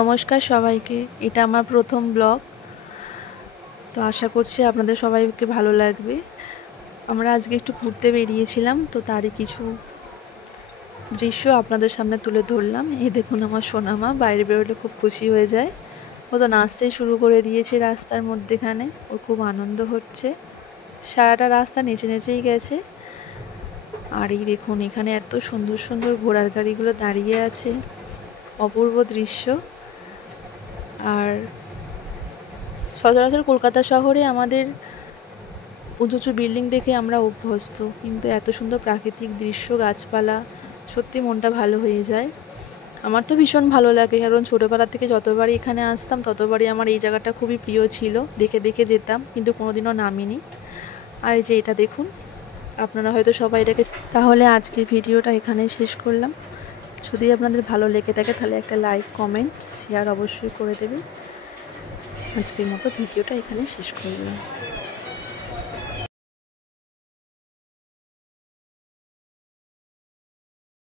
নমস্কার সবাইকে। এটা আমার প্রথম ব্লগ, তো আশা করছি আপনাদের সবাইকে ভালো লাগবে। আমরা আজকে একটু ঘুরতে বেরিয়েছিলাম, তো তারই কিছু দৃশ্য আপনাদের সামনে তুলে ধরলাম। এই দেখুন আমার সোনামা বাইরে বেরোলে খুব খুশি হয়ে যায়। ও তো নাচতে শুরু করে দিয়েছে রাস্তার মধ্যেখানে, ওর খুব আনন্দ হচ্ছে। সারাটা রাস্তা নেচে নেচেই গেছে। আর এই দেখুন এখানে এত সুন্দর সুন্দর ঘোড়ার গাড়িগুলো দাঁড়িয়ে আছে, অপূর্ব দৃশ্য। আর সচরাচর কলকাতা শহরে আমাদের উঁচু উঁচু বিল্ডিং দেখে আমরা অভ্যস্ত, কিন্তু এত সুন্দর প্রাকৃতিক দৃশ্য, গাছপালা, সত্যি মনটা ভালো হয়ে যায়। আমার তো ভীষণ ভালো লাগে, কারণ ছোটোবেলা থেকে যতবারই এখানে আসতাম ততবারই আমার এই জায়গাটা খুবই প্রিয় ছিল। দেখে দেখে যেতাম, কিন্তু কোনোদিনও নামিনি। আর এই যে এটা দেখুন, আপনারা হয়তো সবাই এটাকে। তাহলে আজকের ভিডিওটা এখানেই শেষ করলাম। যদি আপনাদের ভালো লেগে থাকে তাহলে একটা লাইক, কমেন্ট, শেয়ার অবশ্যই করে দেবেন। আজকের মতো ভিডিওটা এখানেই শেষ করলাম।